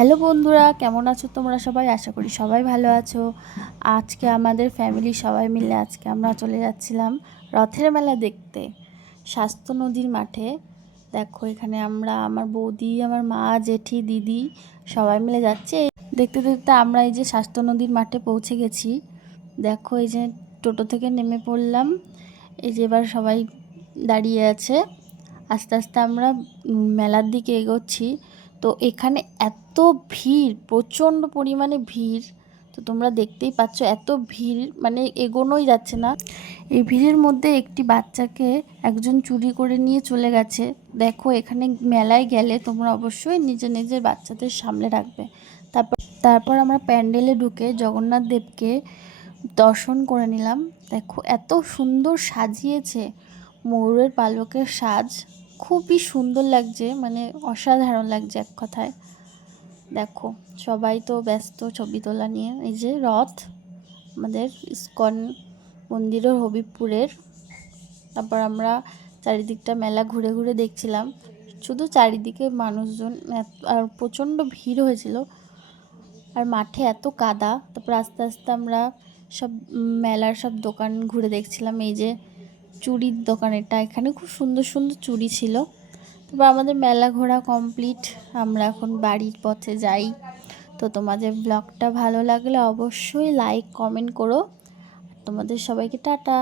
Hello বন্ধুরা, কেমন আছো তোমরা সবাই? আশা করি সবাই ভালো আছো। আজকে আমাদের ফ্যামিলি সবাই মিলে আমরা চলে যাচ্ছিলাম রথের মেলা দেখতে স্বাস্থ্য নদীর মাঠে। দেখো এখানে আমার বৌদি, আমার মা, জেঠি, দিদি সবাই মিলে যাচ্ছে। দেখতে দেখতে আমরা এই যে স্বাস্থ্য নদীর মাঠে পৌঁছে গেছি। দেখো এই যে টোটো থেকে নেমে পড়লাম। এই যে এবার সবাই দাঁড়িয়ে আছে। আস্তে আস্তে আমরা মেলার দিকে এগোচ্ছি। তো এখানে এত ভিড়, প্রচণ্ড পরিমাণে ভিড়। তো তোমরা দেখতেই পাচ্ছ, এত ভিড় মানে এগোনোই যাচ্ছে না। এই ভিড়ের মধ্যে একটি বাচ্চাকে একজন চুরি করে নিয়ে চলে গেছে। দেখো এখানে মেলায় গেলে তোমরা অবশ্যই নিজের নিজের বাচ্চাদের সামলে রাখবে। তারপর আমরা প্যান্ডেলে ঢুকে জগন্নাথ দেবকে দর্শন করে নিলাম। দেখো এত সুন্দর সাজিয়েছে, ময়ূরের পালকের সাজ খুবই সুন্দর লাগছে, মানে অসাধারণ লাগছে এক কথায়। দেখো সবাই তো ব্যস্ত ছবি তোলা নিয়ে। এই যে রথ আমাদের ইস্কন মন্দিরের হবিবপুরের। তারপর আমরা চারিদিকটা মেলা ঘুরে ঘুরে দেখছিলাম। শুধু চারিদিকে মানুষজন আর প্রচণ্ড ভিড় হয়েছিল, আর মাঠে এত কাদা। তারপর আস্তে আস্তে আমরা সব মেলার সব দোকান ঘুরে দেখছিলাম। এই যে চুড়ির দোকান, এখানে খুব সুন্দর সুন্দর চুড়ি ছিল। তারপর আমাদের মেলা ঘোরা কমপ্লিট, আমরা এখন বাড়ির পথে যাই। তো তোমাদের ব্লগটা ভালো লাগলে অবশ্যই লাইক কমেন্ট করো। তোমাদের সবাইকে টাটা।